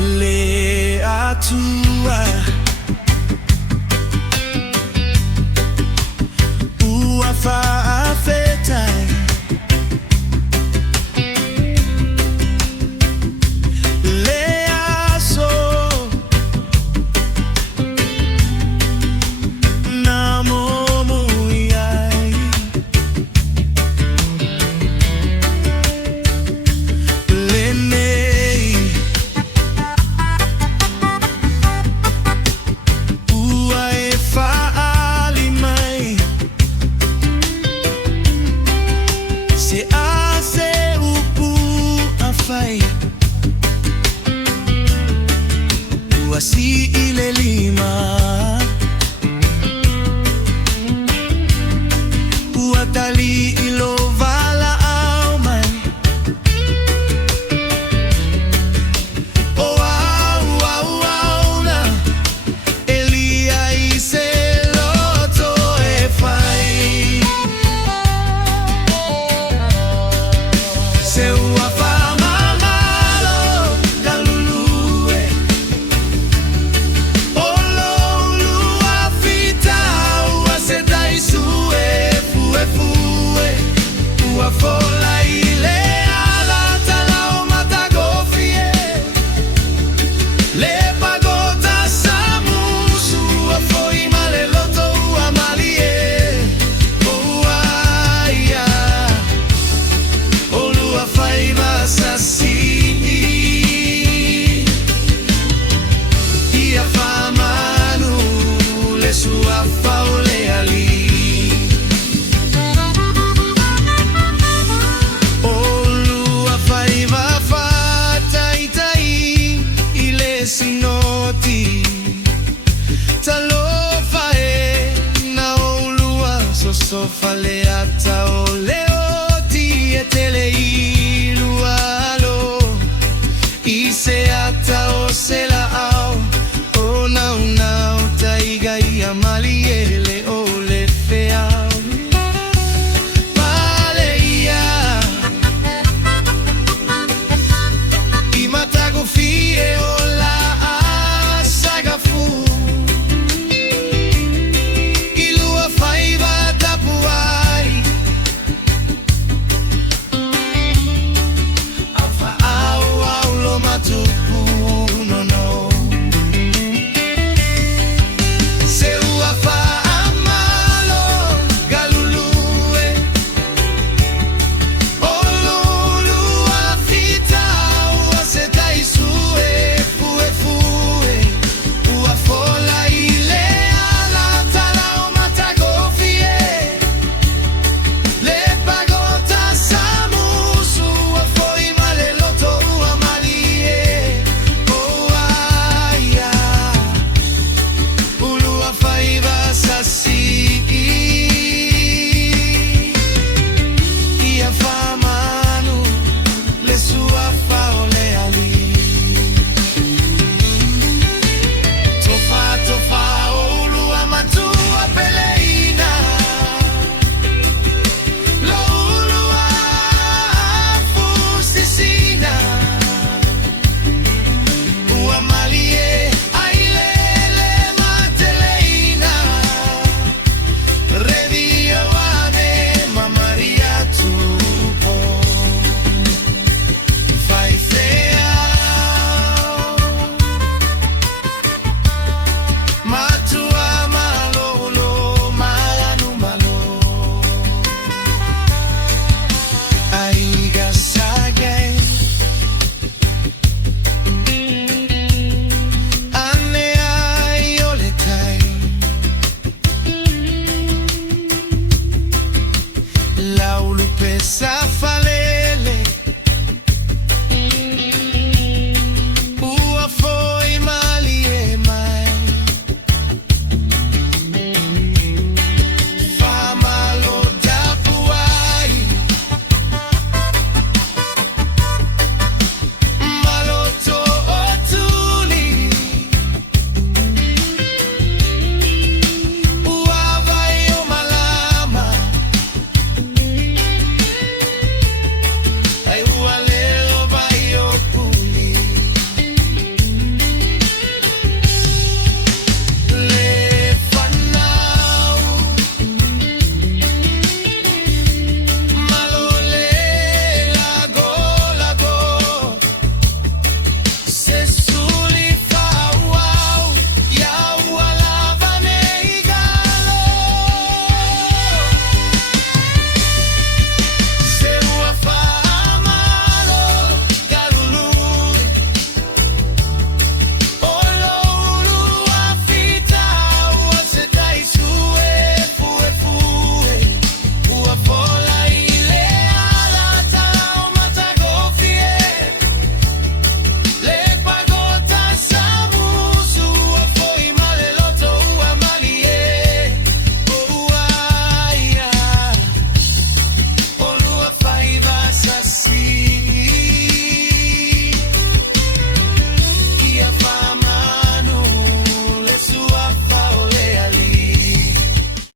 le atua ua faafetai le aso na momuiai le nei ua e faali mai se a se upu a fai ua si ile lima ua tali ilo vala au mai o au au au na elia i se loto e fai se ua fa mamalo kalulue olo ulua fita ua se dai sue fue fue ua fola ile ala talao matagofie le pagota samusu ua foi male loto ua malie ua ia olua faiva assassini ia famanu le sua faule ali olua faiva fataitai ile sinoti talofa e na olua sosofa le ata o leoti e tele ilualo i se ata o se la